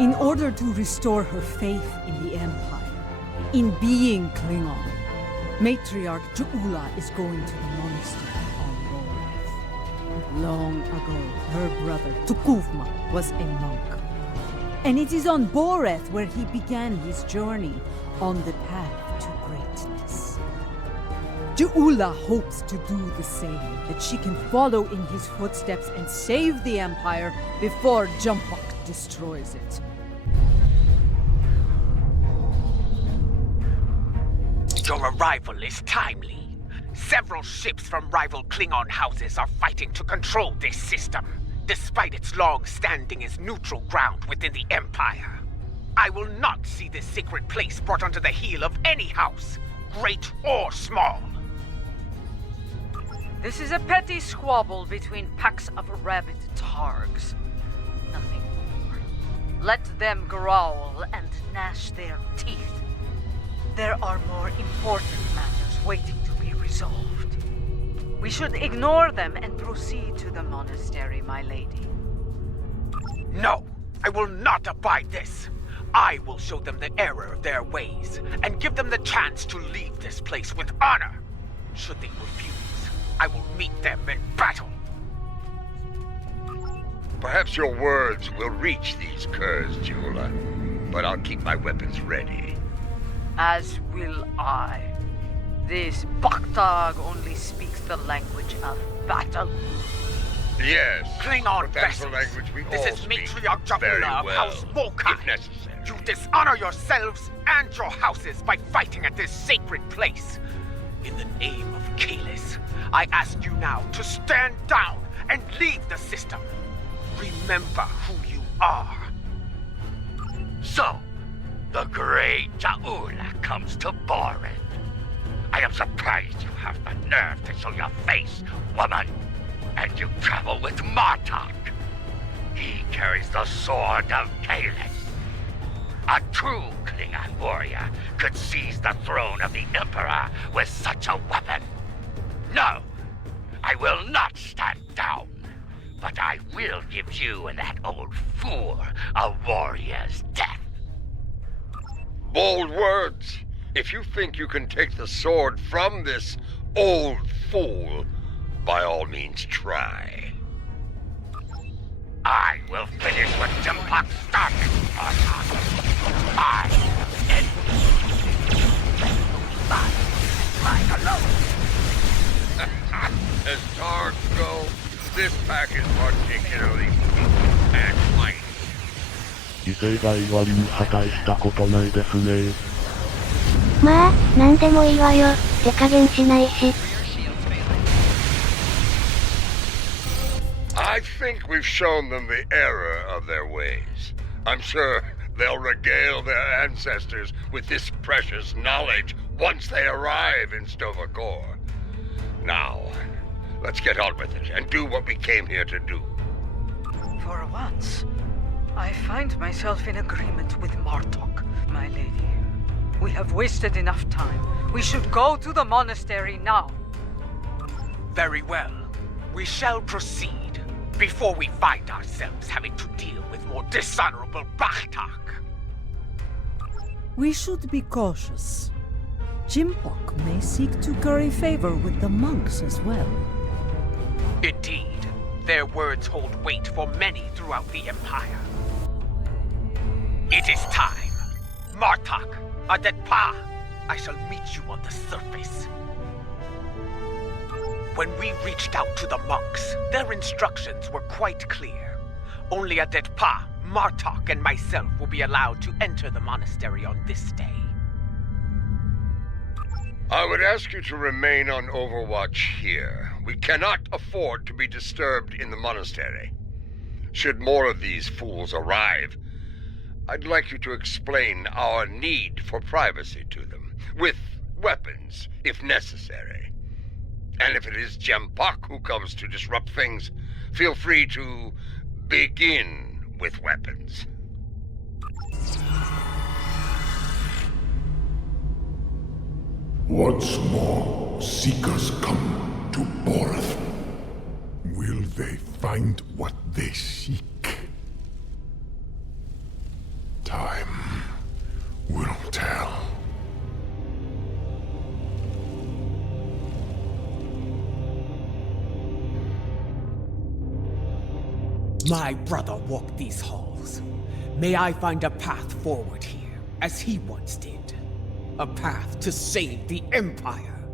In order to restore her faith in the Empire, in being Klingon, Matriarch Ju'ula is going to the monastery on Boreth. Long ago, her brother Tukuvma was a monk. And it is on Boreth where he began his journey on the path to greatness. Ju'ula hopes to do the same, that she can follow in his footsteps and save the Empire before Jumpok destroys it. Your arrival is timely. Several ships from rival Klingon houses are fighting to control this system, despite its long standing as neutral ground within the Empire. I will not see this sacred place brought under the heel of any house, great or small. This is a petty squabble between packs of rabid targs. Nothing more. Let them growl and gnash their teeth. There are more important matters waiting to be resolved. We should ignore them and proceed to the monastery, my lady. No, I will not abide this. I will show them the error of their ways, and give them the chance to leave this place with honor. Should they refuse, I will meet them in battle. Perhaps your words will reach these curs, Ju'ula, but I'll keep my weapons ready. As will I. This Baktag only speaks the language of battle. Yes, Klingon but that's the vessels. language we This all is speak Matriarch very Ju'ula of well, House Mokai. if necessary. You dishonor yourselves and your houses by fighting at this sacred place. In the name of Kalis, I ask you now to stand down and leave the system. Remember who you are. So, the great Ju'ula comes to Boreth. I am surprised you have the nerve to show your face, woman. And you travel with Martok. He carries the sword of Kalis. A true Klingon warrior could seize the throne of the Emperor with such a weapon. No, I will not stand down. But I will give you and that old fool a warrior's death. Bold words. If you think you can take the sword from this old fool, by all means try. I will finish what Jumpok started, Martok. I will end mine alone. As targs go, this pack is particularly weak and mighty. 異性がイワリに破壊したことないですね。まあ、なんでもいいわよ。手加減しないし。I think we've shown them the error of their ways. I'm sure they'll regale their ancestors with this precious knowledge once they arrive in Stovacor. Now, let's get on with it and do what we came here to do. For once, I find myself in agreement with Martok, my lady. We have wasted enough time. We should go to the monastery now. Very well. We shall proceed before we find ourselves having to deal with more dishonorable Bakhtak. We should be cautious. Jimpok may seek to curry favor with the monks as well. Indeed, their words hold weight for many throughout the Empire. It is time. Martok, Adetpa, I shall meet you on the surface. When we reached out to the monks, their instructions were quite clear. Only Adetpa, Martok, and myself will be allowed to enter the monastery on this day. I would ask you to remain on overwatch here. We cannot afford to be disturbed in the monastery. Should more of these fools arrive, I'd like you to explain our need for privacy to them, with weapons, if necessary. And if it is Jempok who comes to disrupt things, feel free to begin with weapons. Once more, seekers come to Boreth. Will they find what they seek? My brother walked these halls. May I find a path forward here, as he once did. A path to save the Empire.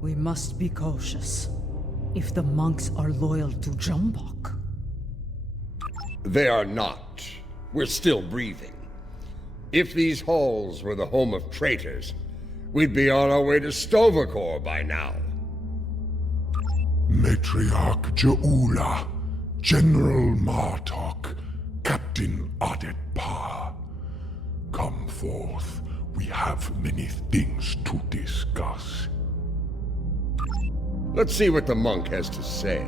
We must be cautious. If the monks are loyal to Jumbok. They are not. We're still breathing. If these halls were the home of traitors, we'd be on our way to Stovacor by now. Matriarch Jaula, General Martok, Captain Adetpar. Come forth. We have many things to discuss. Let's see what the monk has to say.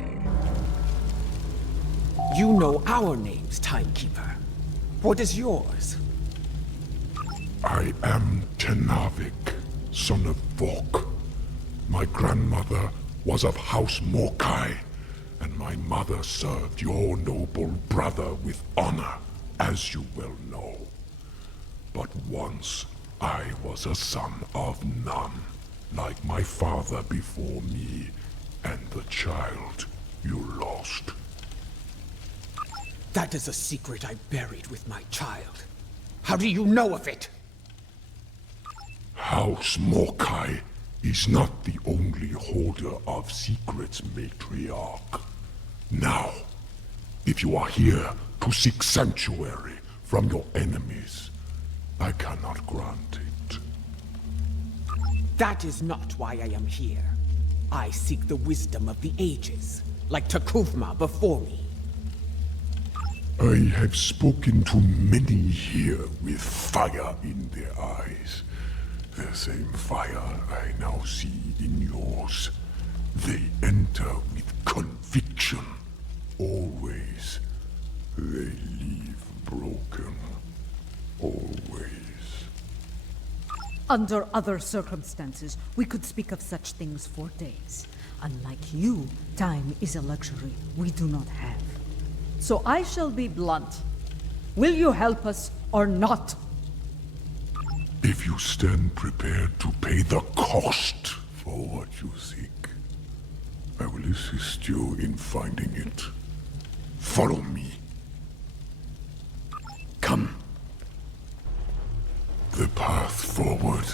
You know our names, Timekeeper. What is yours? I am Tenavik, son of Vok. My grandmother was of House Mokai, and my mother served your noble brother with honor, as you well know. But once, I was a son of none, like my father before me, and the child you lost. That is a secret I buried with my child. How do you know of it? House Mokai is not the only holder of secrets, Matriarch. Now, if you are here to seek sanctuary from your enemies, I cannot grant it. That is not why I am here. I seek the wisdom of the ages, like Takuvma before me. I have spoken to many here with fire in their eyes. The same fire I now see in yours. They enter with conviction. Always. They leave broken. Always. Under other circumstances, we could speak of such things for days. Unlike you, time is a luxury we do not have. So I shall be blunt. Will you help us or not? If you stand prepared to pay the cost for what you seek, I will assist you in finding it. Follow me. Come. The path forward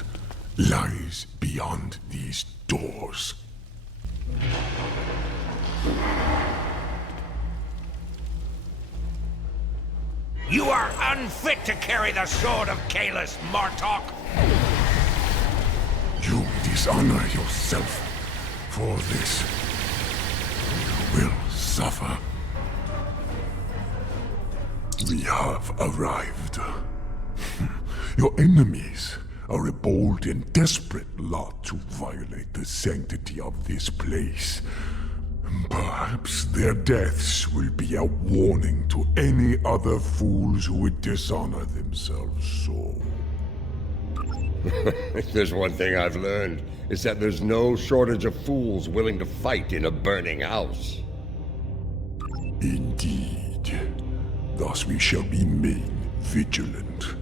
lies beyond these doors. You are unfit to carry the sword of Kalis, Martok! You dishonor yourself. For this, you will suffer. We have arrived. Your enemies are a bold and desperate lot to violate the sanctity of this place. Perhaps their deaths will be a warning to any other fools who would dishonor themselves so. If there's one thing I've learned, it's that there's no shortage of fools willing to fight in a burning house. Indeed. Thus we shall remain vigilant.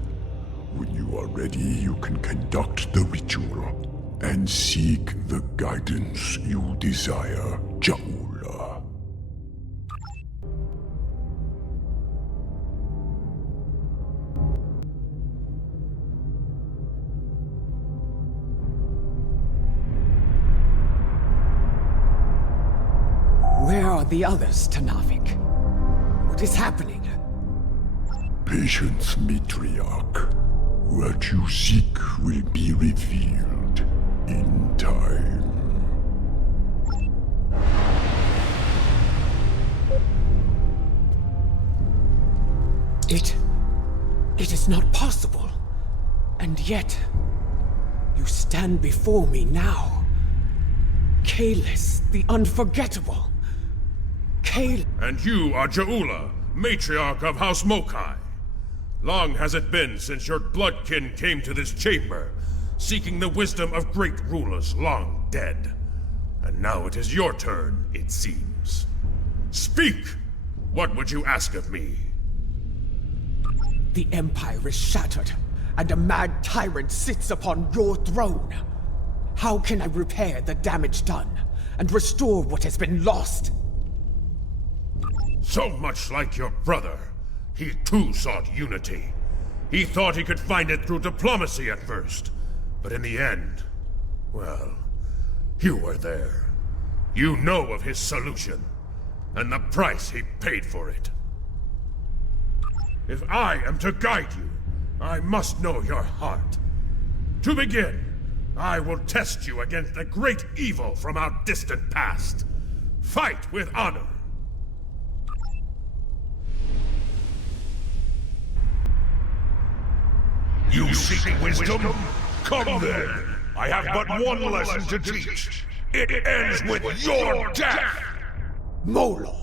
When you are ready, you can conduct the ritual and seek the guidance you desire, Jaula. Where are the others, Tanavik? What is happening? Patience, Matriarch. What you seek will be revealed in time. It is not possible. And yet, you stand before me now. Kalis, the unforgettable. And you are Jaula, matriarch of House Mokai. Long has it been since your bloodkin came to this chamber, seeking the wisdom of great rulers long dead. And now it is your turn, it seems. Speak! What would you ask of me? The Empire is shattered, and a mad tyrant sits upon your throne. How can I repair the damage done, and restore what has been lost? So much like your brother, he too sought unity. He thought he could find it through diplomacy at first, but in the end, well, you were there. You know of his solution, and the price he paid for it. If I am to guide you, I must know your heart. To begin, I will test you against the great evil from our distant past. Fight with honor. You seek wisdom? Come then. I have but one lesson to teach. It ends with your death! Molor,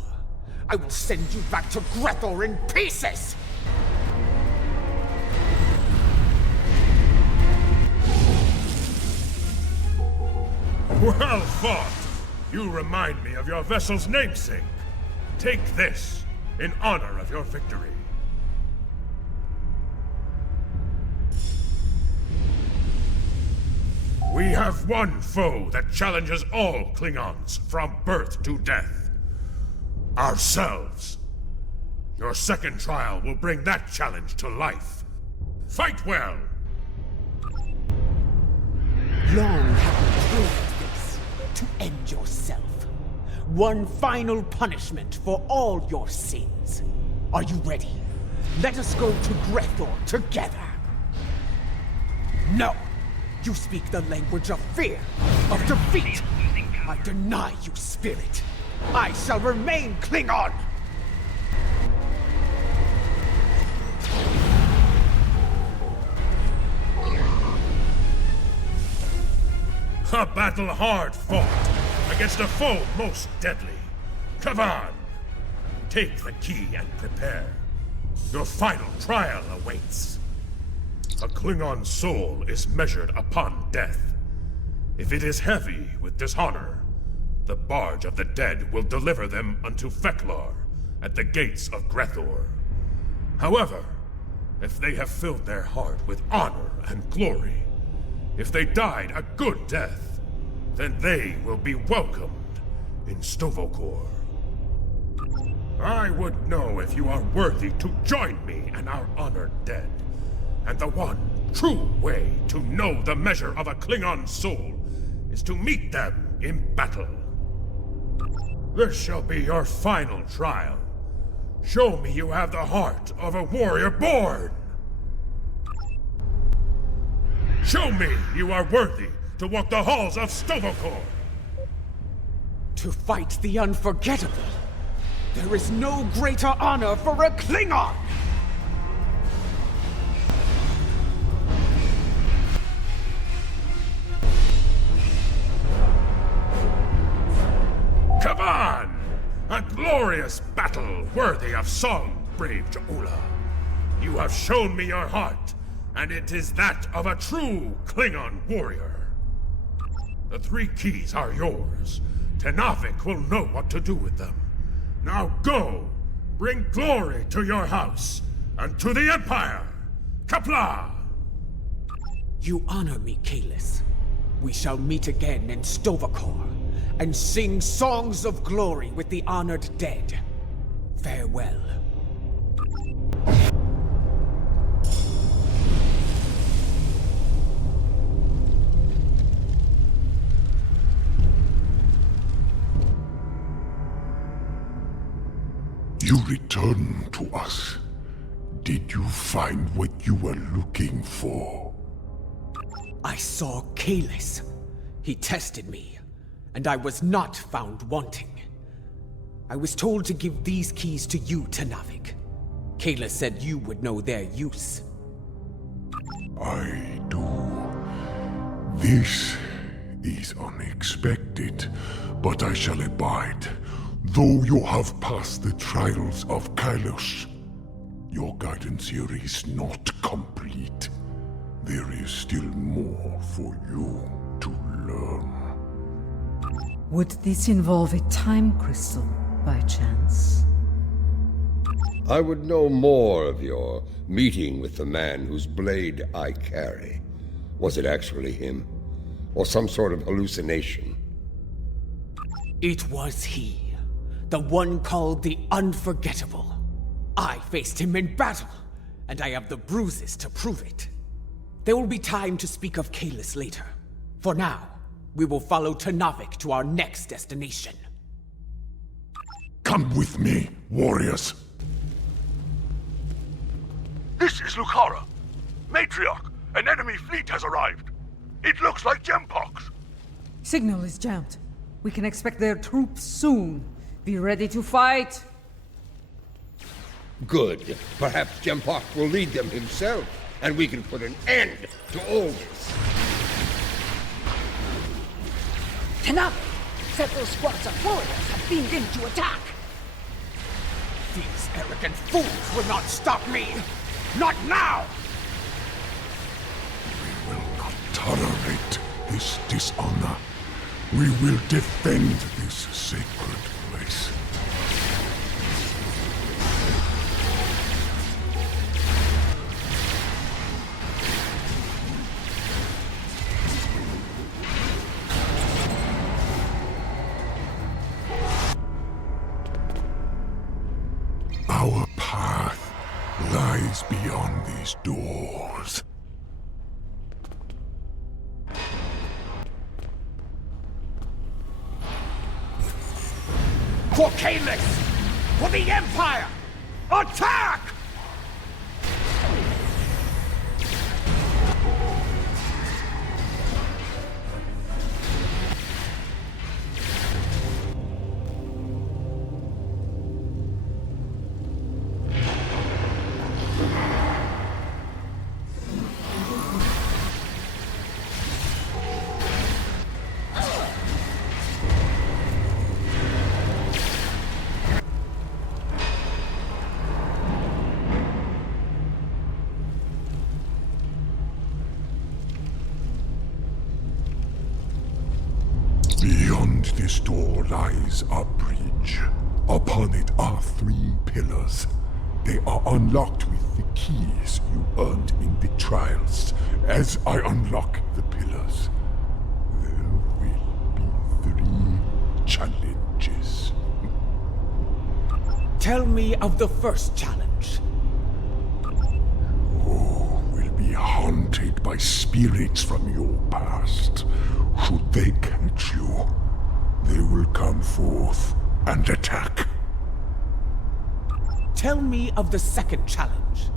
I will send you back to Grethor in pieces! Well fought! You remind me of your vessel's namesake. Take this in honor of your victory. We have one foe that challenges all Klingons from birth to death. Ourselves. Your second trial will bring that challenge to life. Fight well! Long have you proved this, to end yourself. One final punishment for all your sins. Are you ready? Let us go to Grethor together. No! You speak the language of fear, of defeat. I deny you, spirit. I shall remain Klingon! A battle hard fought against a foe most deadly. Kavan, take the key and prepare. Your final trial awaits. A Klingon soul is measured upon death. If it is heavy with dishonor, the barge of the dead will deliver them unto Feklar at the gates of Grethor. However, if they have filled their heart with honor and glory, if they died a good death, then they will be welcomed in Stovokor. I would know if you are worthy to join me and our honored dead. And the one true way to know the measure of a Klingon soul is to meet them in battle. This shall be your final trial. Show me you have the heart of a warrior born! Show me you are worthy to walk the halls of Stovokor! To fight the unforgettable, there is no greater honor for a Klingon! Kavan! A glorious battle worthy of song, brave Ja'ula. You have shown me your heart, and it is that of a true Klingon warrior. The 3 keys are yours. Tenavik will know what to do with them. Now go! Bring glory to your house, and to the Empire! Kapla! You honor me, Kalis. We shall meet again in Stovokor, and sing songs of glory with the honored dead. Farewell. You returned to us. Did you find what you were looking for? I saw Kalis. He tested me, and I was not found wanting. I was told to give these keys to you, Tenavik. Kalis said you would know their use. I do. This is unexpected, but I shall abide. Though you have passed the trials of Kylos, your guidance here is not complete. There is still more for you to learn. Would this involve a time crystal, by chance? I would know more of your meeting with the man whose blade I carry. Was it actually him? Or some sort of hallucination? It was he. The one called the Unforgettable. I faced him in battle, and I have the bruises to prove it. There will be time to speak of Kalis later. For now, we will follow Tanavik to our next destination. Come with me, warriors. This is Lucara. Matriarch, an enemy fleet has arrived. It looks like Gempox. Signal is jammed. We can expect their troops soon. Be ready to fight. Good. Perhaps Gempox will lead them himself, and we can put an end to all this. Tanavik! Several squads of warriors have beamed in to attack! These arrogant fools will not stop me! Not now! We will not tolerate this dishonor. We will defend this sacred place. Our path lies beyond these doors. For Kalis! For the Empire! Attack! Beyond this door lies a bridge. Upon it are 3 pillars. They are unlocked with the keys you earned in the trials. As I unlock the pillars, there will be 3 challenges. Tell me of the first challenge. You will be haunted by spirits from your past. Should they catch you, they will come forth and attack. Tell me of the second challenge.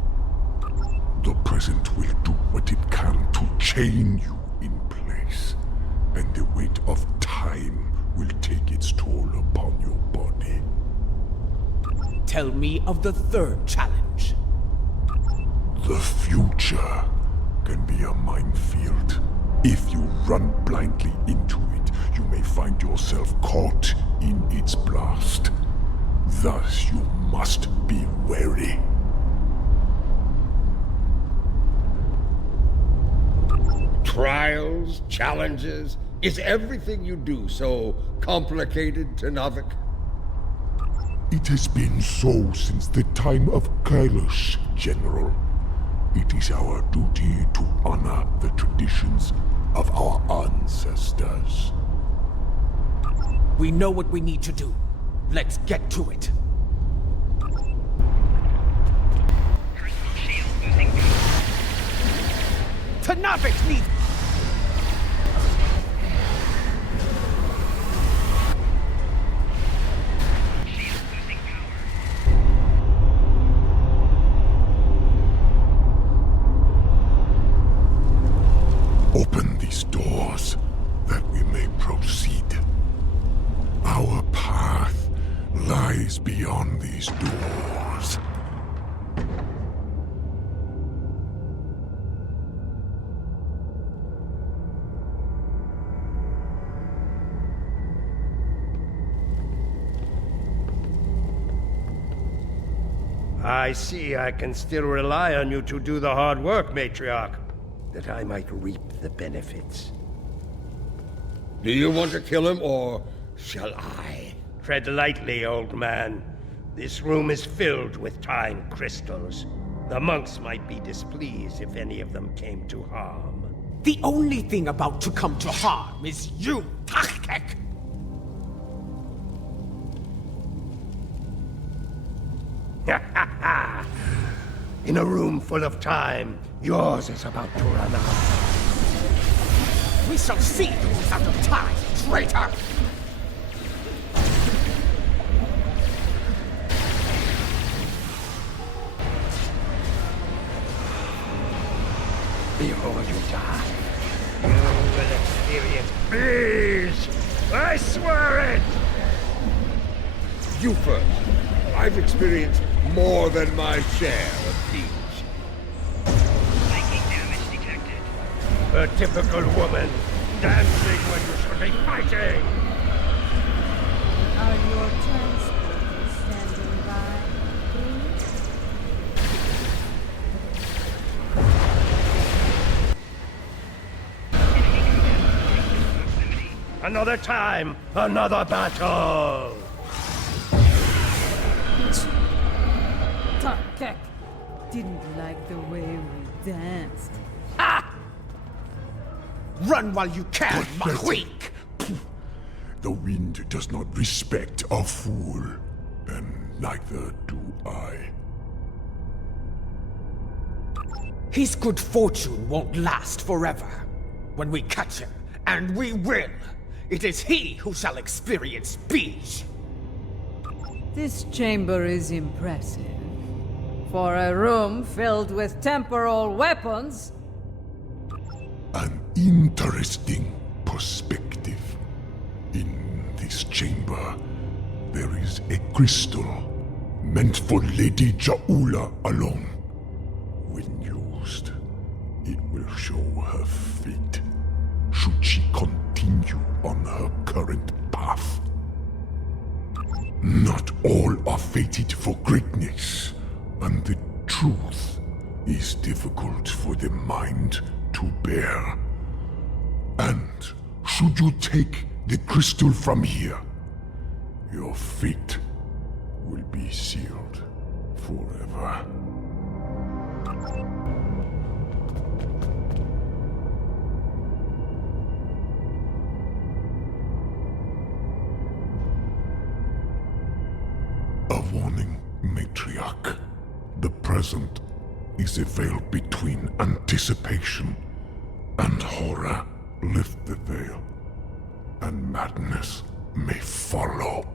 The present will do what it can to chain you in place, and the weight of time will take its toll upon your body. Tell me of the third challenge. The future can be a minefield. If you run blindly into it, you may find yourself caught in its blast. Thus, you must be wary. Trials, challenges, is everything you do so complicated, Tanavik? It has been so since the time of Kailash, General. It is our duty to honor the traditions of our ancestors. We know what we need to do. Let's get to it. Tanavik needs... Open these doors, that we may proceed. Our path lies beyond these doors. I see I can still rely on you to do the hard work, Matriarch, that I might reap the benefits. Do you want to kill him, or shall I? Tread lightly, old man. This room is filled with time crystals. The monks might be displeased if any of them came to harm. The only thing about to come to harm is you, Tachkek! In a room full of time, yours is about to run out. We shall see who's out of time, traitor! Before you die, you will experience peace! I swear it! You first. I've experienced more than my share of peace. Making damage detected. A typical woman, dancing when you should be fighting! Are your transporters standing by, please? Another time, another battle! Tarkek didn't like the way we danced. Run while you can, Mahweek! The wind does not respect a fool, and neither do I. His good fortune won't last forever. When we catch him, and we will, it is he who shall experience peace. This chamber is impressive. For a room filled with temporal weapons. An interesting perspective. In this chamber, there is a crystal meant for Lady Jaula alone. When used, it will show her fate, should she continue on her current path. Not all are fated for greatness, and the truth is difficult for the mind to bear. And should you take the crystal from here, your fate will be sealed forever. A warning, Matriarch. The present is a veil between anticipation and horror. Lift the veil, and madness may follow.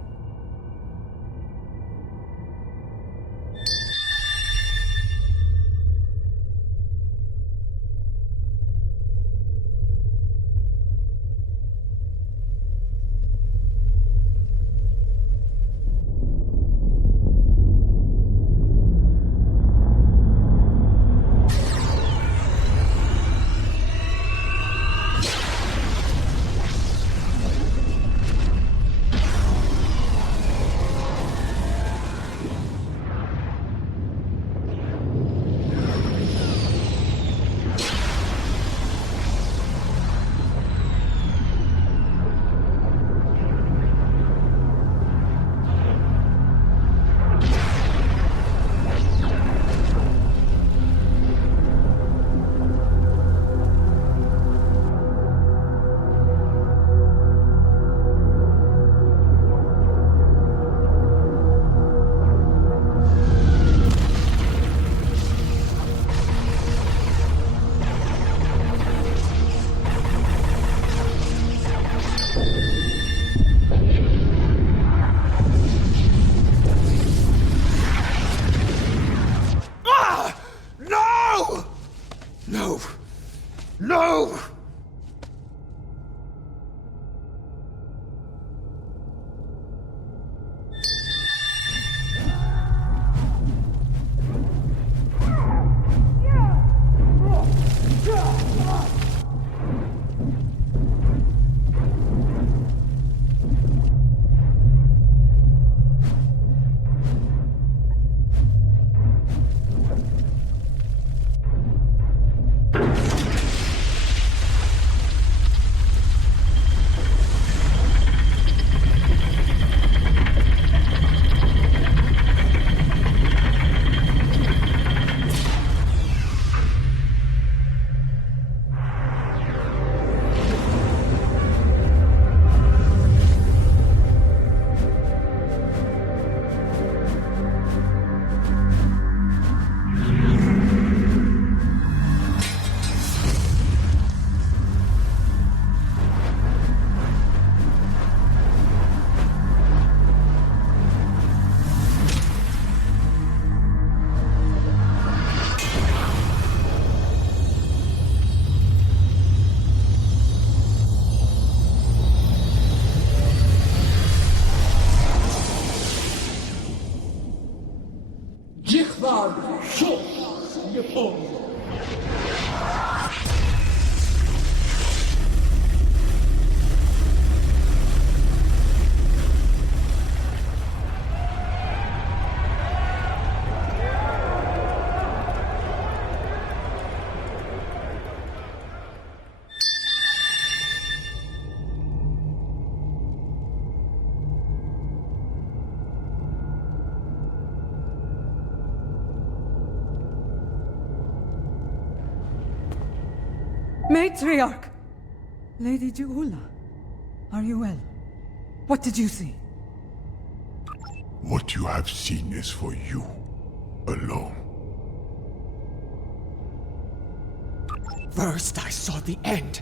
Matriarch! Lady Juula, are you well? What did you see? What you have seen is for you alone. First I saw the end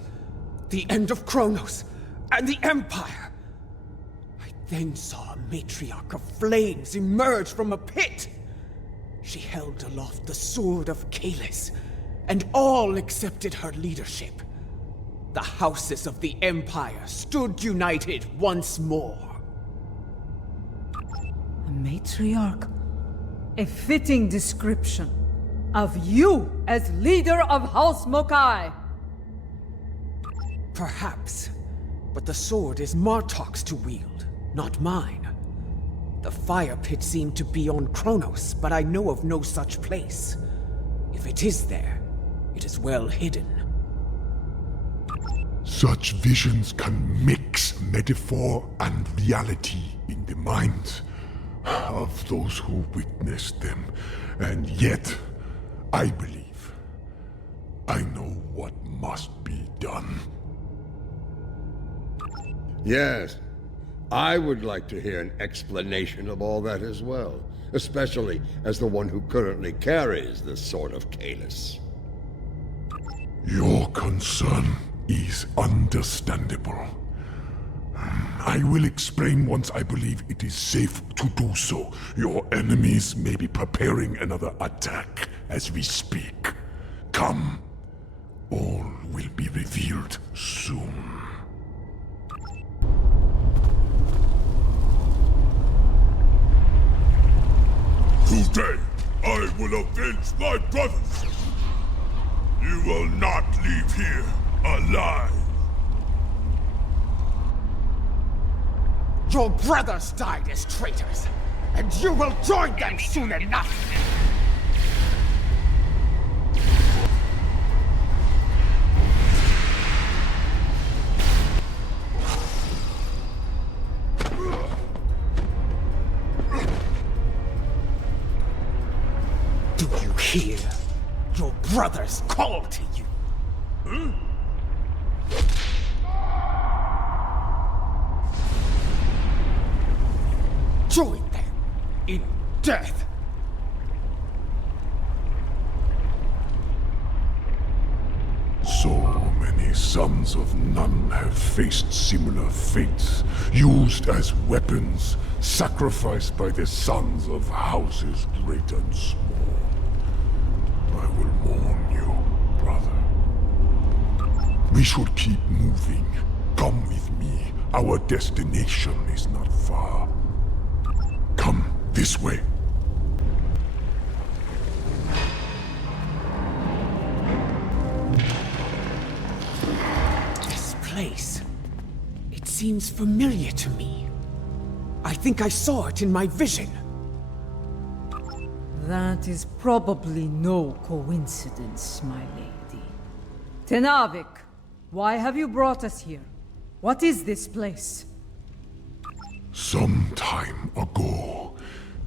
of Kronos, and the Empire. I then saw a matriarch of flames emerge from a pit. She held aloft the sword of Kalis, and all accepted her leadership. The houses of the Empire stood united once more. A matriarch? A fitting description of you as leader of House Mokai. Perhaps, but the sword is Martok's to wield, not mine. The fire pit seemed to be on Kronos, but I know of no such place. If it is there, it is well hidden. Such visions can mix metaphor and reality in the minds of those who witness them. And yet, I believe I know what must be done. Yes, I would like to hear an explanation of all that as well, especially as the one who currently carries the Sword of Kalis. Your concern is understandable. I will explain once I believe it is safe to do so. Your enemies may be preparing another attack as we speak. Come. All will be revealed soon. Today, I will avenge my brothers. You will not leave here alive. Your brothers died as traitors, and you will join them soon enough! Do you hear? Your brothers call to you. Join them in death. So many sons of none have faced similar fates, used as weapons, sacrificed by the sons of houses great and small. I will mourn you, brother. We should keep moving. Come with me. Our destination is not far. Come this way. This place. It seems familiar to me. I think I saw it in my vision. That is probably no coincidence, my lady. Tenavik, why have you brought us here? What is this place? Some time ago,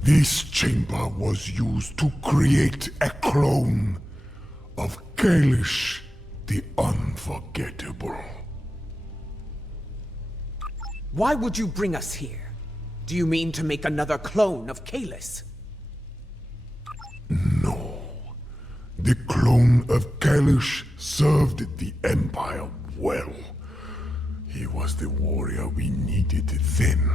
this chamber was used to create a clone of Kalish the Unforgettable. Why would you bring us here? Do you mean to make another clone of Kalis? No. The clone of Kalish served the Empire well. He was the warrior we needed then.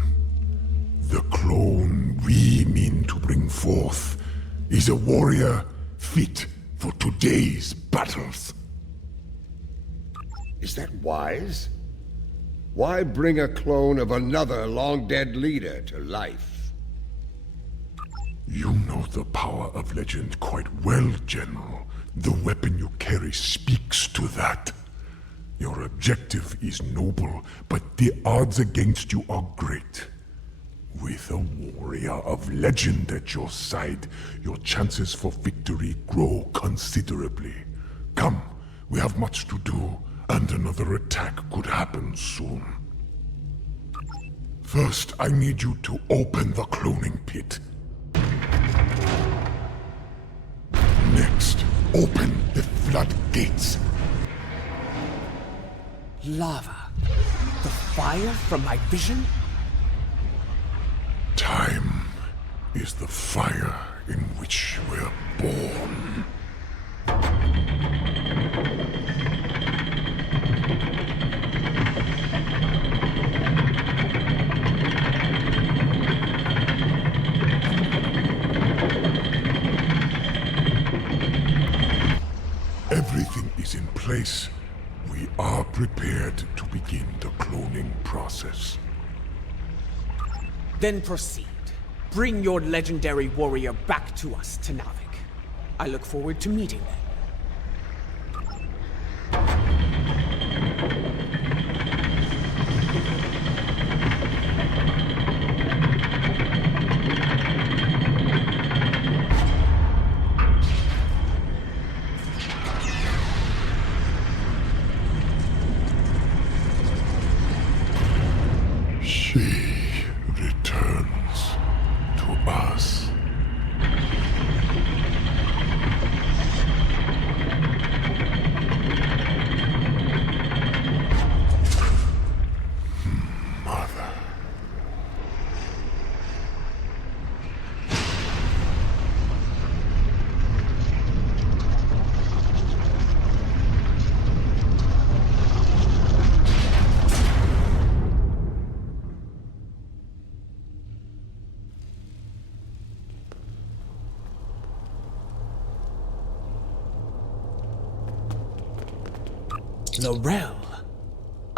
The clone we mean to bring forth is a warrior fit for today's battles. Is that wise? Why bring a clone of another long-dead leader to life? You You know the power of legend quite well, General. The weapon you carry speaks to that. Your objective is noble, but the odds against you are great. With a warrior of legend at your side, your chances for victory grow considerably. Come, we have much to do, and another attack could happen soon. First, I need you to open the cloning pit. Next, open the floodgates. Lava. The fire from my vision? Time is the fire in which we're born. Everything is in place. We are prepared to begin the cloning process. Then proceed. Bring your legendary warrior back to us, Tenavik. I look forward to meeting them. She returns to us. Mother. Laurel.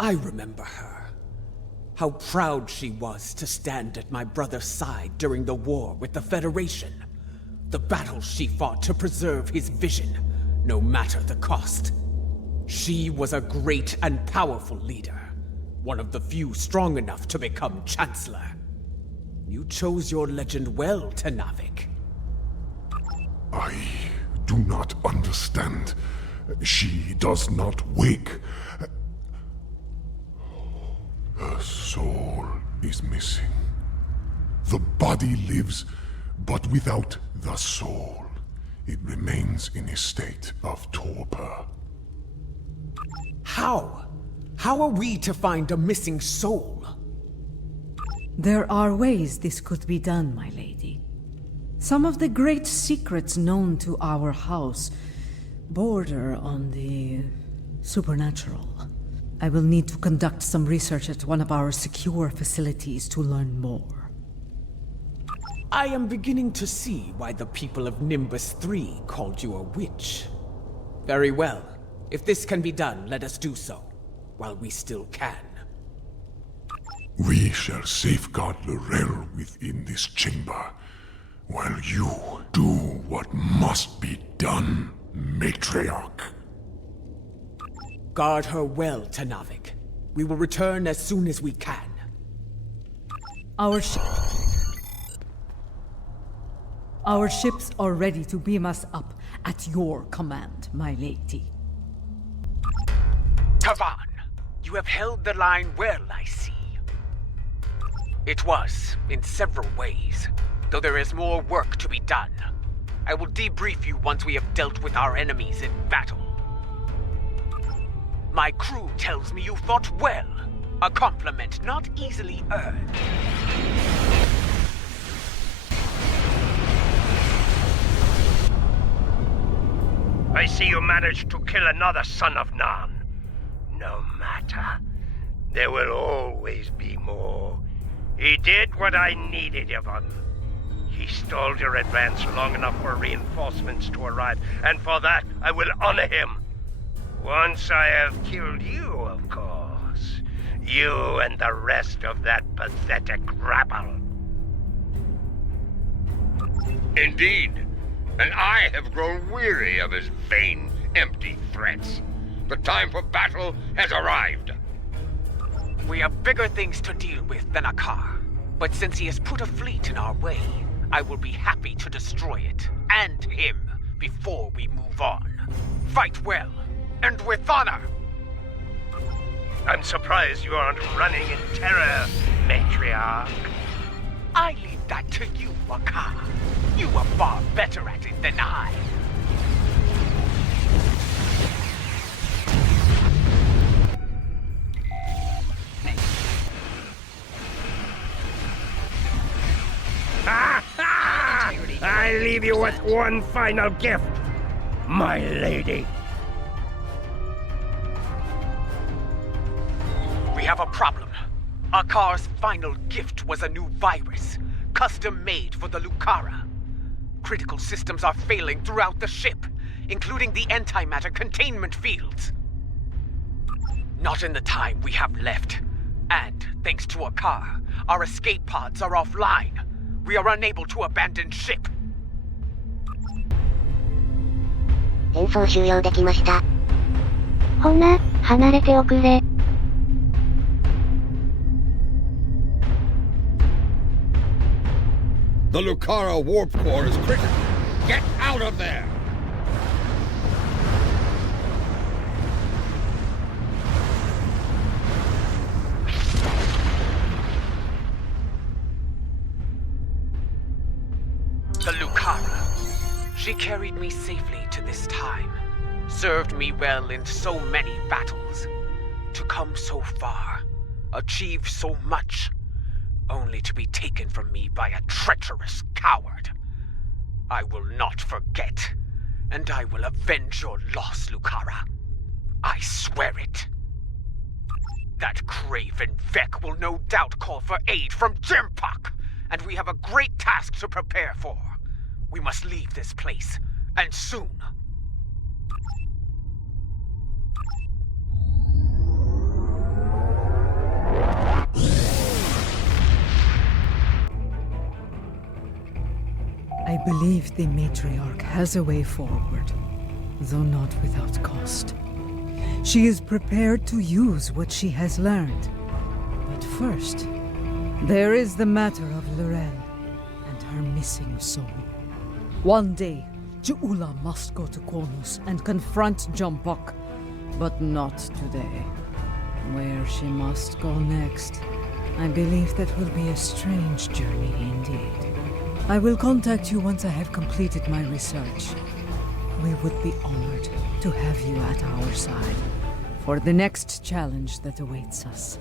I remember her. How proud she was to stand at my brother's side during the war with the Federation. The battles she fought to preserve his vision, no matter the cost. She was a great and powerful leader. One of the few strong enough to become Chancellor. You chose your legend well, Tenavik. I do not understand. She does not wake. Her soul is missing. The body lives, but without the soul. It remains in a state of torpor. How? How are we to find a missing soul? There are ways this could be done, my lady. Some of the great secrets known to our house border on the supernatural. I will need to conduct some research at one of our secure facilities to learn more. I am beginning to see why the people of Nimbus 3 called you a witch. Very well. If this can be done, let us do so, while we still can. We shall safeguard Laurel within this chamber, while you do what must be done, Matriarch. Guard her well, Tenavik. We will return as soon as we can. Our ships are ready to beam us up at your command, my lady. Tavan, you have held the line well, I see. It was, in several ways, though there is more work to be done. I will debrief you once we have dealt with our enemies in battle. My crew tells me you fought well, a compliment not easily earned. I see you managed to kill another son of Nan. No matter. There will always be more. He did what I needed of him. He stalled your advance long enough for reinforcements to arrive, and for that I will honor him. Once I have killed you, of course. You and the rest of that pathetic rabble. Indeed. And I have grown weary of his vain, empty threats. The time for battle has arrived. We have bigger things to deal with than a car. But since he has put a fleet in our way, I will be happy to destroy it, and him, before we move on. Fight well, and with honor! I'm surprised you aren't running in terror, matriarch. I leave that to you, Wakar. You are far better at it than I. I leave you with one final gift, my lady. We have a problem. Akar's final gift was a new virus, custom-made for the Lucara. Critical systems are failing throughout the ship, including the antimatter containment fields. Not in the time we have left. And, thanks to Akar, our escape pods are offline. We are unable to abandon ship. 演奏終了できました。ほな、離れておくれ。The Lucara warp core is critical. Get out of there! The Lucara. She carried me safely to this time. Served me well in so many battles. To come so far. Achieve so much. Only to be taken from me by a treacherous coward. I will not forget, and I will avenge your loss, Lucara. I swear it. That craven Vec will no doubt call for aid from Jimpak, and we have a great task to prepare for. We must leave this place, and soon. I believe the matriarch has a way forward, though not without cost. She is prepared to use what she has learned. But first, there is the matter of Lorel and her missing soul. One day, Ju'ula must go to Qonus and confront Jumbuck, but not today. Where she must go next, I believe that will be a strange journey indeed. I will contact you once I have completed my research. We would be honored to have you at our side for the next challenge that awaits us.